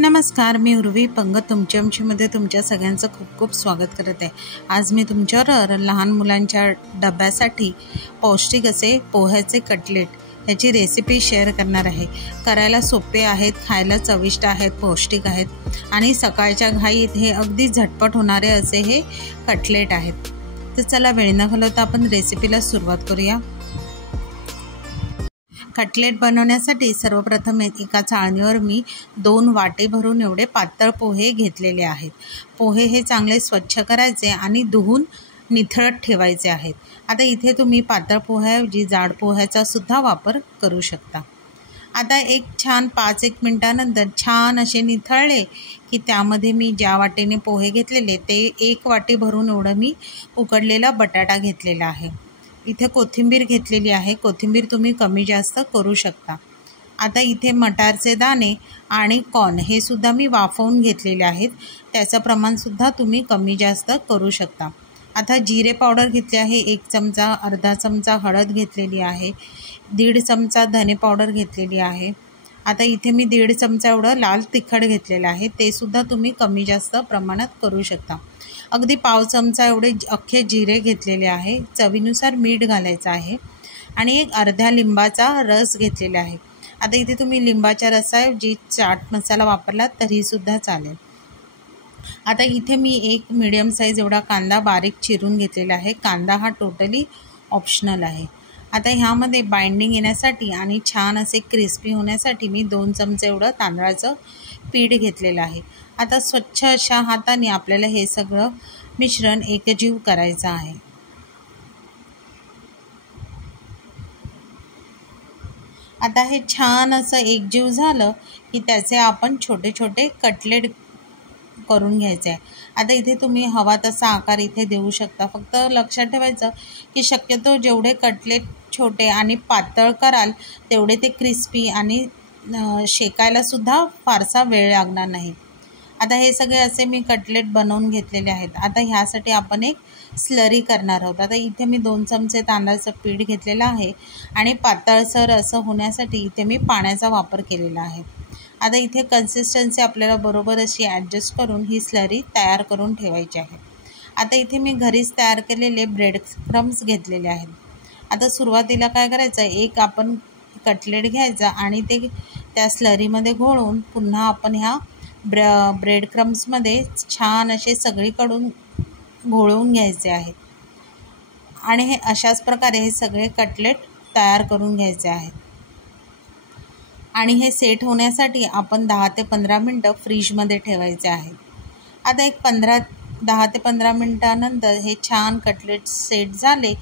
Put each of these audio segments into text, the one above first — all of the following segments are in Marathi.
नमस्कार, मी उर्वी पंगत तुमच्या आमच्यामध्ये तुमच्या सगळ्यांचं खूप खूप स्वागत करत आहे। आज मी तुमच्यावर लहान मुलांच्या डब्यासाठी पौष्टिक असे पोह्याचे कटलेट ह्याची रेसिपी शेअर करणार आहे। करायला सोपे आहेत, खायला चविष्ट आहेत, पौष्टिक आहेत आणि सकाळच्या घाईत हे अगदी झटपट होणारे असे हे कटलेट आहेत। तर चला वेळ न घालवता आपण रेसिपीला सुरुवात करूया। कटलेट बनवण्यासाठी सर्वप्रथम एका चाळणीवर मी 2 वाटी भरून एवढे पातळ पोहे घेतलेले आहेत। पोहे हे चांगले स्वच्छ करायचे आणि धुवून निथळत ठेवायचे आहेत। आता इथे तुम्ही पातळ पोह्याऐवजी जाड पोह्याचा सुद्धा वापर करू शकता। आता एक छान 5-1 मिनिटानंतर छान असे निथळले की त्यामध्ये मी ज्या वाटीने पोहे घेतलेले ते 1 वाटी भरून एवढं मी उकडलेला बटाटा घेतलेला आहे। इथे कोथिंबीर घेतलेली आहे, कोथिंबीर तुम्ही कमी जास्त करू शकता। आता इथे मटारचे दाणे आणि कॉर्न हे सुद्धा मी वाफवून घेतलेले आहेत, त्याचं प्रमाण सुद्धा तुम्ही कमी जास्त करू शकता। आता जिरे पावडर घेतले आहे 1 चमचा, अर्धा चमचा हळद घेतलेली आहे, 1.5 चमचा धने पावडर घेतलेली आहे। आता इथे मी 1.5 चमचा एवढं लाल तिखट घेतलेलं आहे, ते सुद्धा तुम्ही कमी जास्त प्रमाणात करू शकता। अगदी पाव चमचा एवढे अख्खे जिरे घेतलेले आहे, चवीनुसार मीठ घालायचं आहे आणि एक अर्ध्या लिंबाचा रस घेतलेला आहे। आता इथे तुम्ही लिंबाच्या रसाऐवजी चाट मसाला वापरला तरी सुद्धा चालेल। आता इथे मी एक मीडियम साईज एवढा कांदा बारीक चिरून घेतलेला आहे। कांदा हा टोटली ऑप्शनल आहे। आता ह्यामध्ये बाइंडिंग येण्यासाठी आणि छान असे क्रिस्पी होण्यासाठी मी 2 चमचे एवढं तांदळाचं पीठ घेतलेलं आहे। आता स्वच्छ अशा हाताने आपल्याला हे सगळं मिश्रण एकजीव करायचं आहे। आता हे छान असं एकजीव झालं की त्याचे आपण छोटे छोटे कटलेट करून घ्यायचे आहे। आता इथे तुम्ही हवा तसा आकार इथे देऊ शकता, फक्त लक्षात ठेवायचं की शक्यतो जेवढे कटलेट छोटे आणि पातळ कराल तेवढे ते क्रिस्पी आणि शेकायला सुद्धा फारसा वेळ लागणार नाही। आता हे सगळे असे मी कटलेट बनवून घेतलेले आहेत। आता ह्यासाठी आपण एक स्लरी करणार आहोत। आता इथे मी 2 चमचे तांदळाचं पीठ घेतलेलं आहे आणि पातळसर असं होण्यासाठी इथे मी पाण्याचा वापर केलेला आहे। आता इथे कन्सिस्टन्सी आपल्याला बरोबर अशी ॲडजस्ट करून ही स्लरी तयार करून ठेवायची आहे। आता इथे मी घरीच तयार केलेले ब्रेड क्रम्स घेतलेले आहेत। आता सुरुवातीला काय करायचं, एक आपण कटलेट घ्यायचा आणि ते त्या स्लरीमध्ये घोळून पुन्हा आपण ह्या ब्रेड क्रम्समध्ये छान असे सगळीकडून घोळवून घ्यायचे आहेत आणि हे अशाच प्रकारे हे सगळे कटलेट तयार करून घ्यायचे आहेत। आणि हे सेट होण्यासाठी आपण 10 ते 15 मिनटं फ्रीजमध्ये ठेवायचे आहे। आता एक 10 ते 15 मिनटानंतर हे छान कटलेट सेट झाले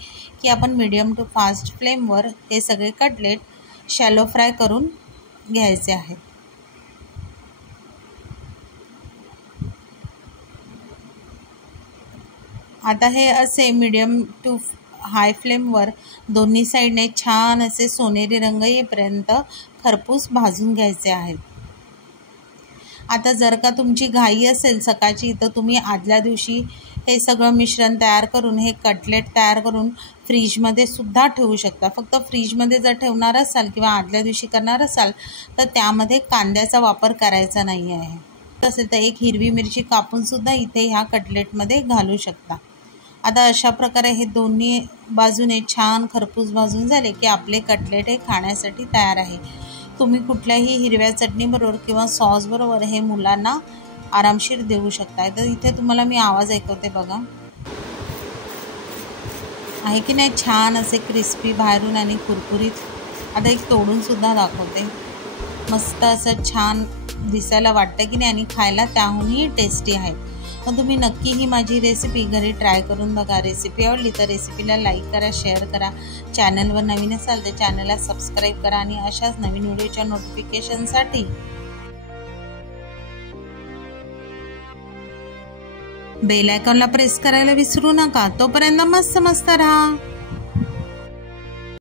की आपण मीडियम टू फास्ट फ्लेमवर हे सगळे कटलेट शॅलो फ्राय करून घ्यायचे आहेत। आता हे असे मीडियम टू हाय फ्लेमवर दोन्ही साईडने छान असे सोनेरी रंग येईपर्यंत खरपूस भाजून घ्यायचे आहेत। आता जर का तुमची घाई असेल सकाळची तर तुम्ही आदल्या दिवशी हे सगळं मिश्रण तयार करून हे कटलेट तयार करून फ्रीजमध्ये सुद्धा ठेवू शकता। फक्त फ्रीजमध्ये जर ठेवणार असाल किंवा आदल्या दिवशी करणार असाल तर त्यामध्ये कांद्याचा वापर करायचा नाही आहे। तसेच तर एक हिरवी मिरची कापून सुद्धा इथे ह्या कटलेटमध्ये घालू शकता। आता अशा प्रकारे हे दोन्ही बाजूने छान खरपूस भाजून झाले की आपले कटलेट हे खाण्यासाठी तयार आहे। तुम्ही कुठल्याही हिरव्या चटणीबरोबर किंवा सॉसबरोबर हे मुलांना आरामशीर देऊ शकता। तर इथे तुम्हाला मी आवाज ऐकवते बघा, आहे की नाही छान असे क्रिस्पी बाहेरून आणि कुरकुरीत। आता एक तोडून सुद्धा दाखवते, मस्त असं छान दिसायला वाटतं की नाही आणि खायला त्याहूनही टेस्टी आहे। मग तुम्ही नक्की ही माझी रेसिपी घरी ट्राय करून बघा। रेसिपी आवडली तर रेसिपीला लाईक करा, शेअर करा, चॅनलवर नवीन असाल तर चॅनलला सबस्क्राईब करा आणि अशाच नवीन व्हिडिओच्या नोटिफिकेशनसाठी बेल आयकॉनला प्रेस करायला विसरू नका। तोपर्यंत मस्त मस्त राहा।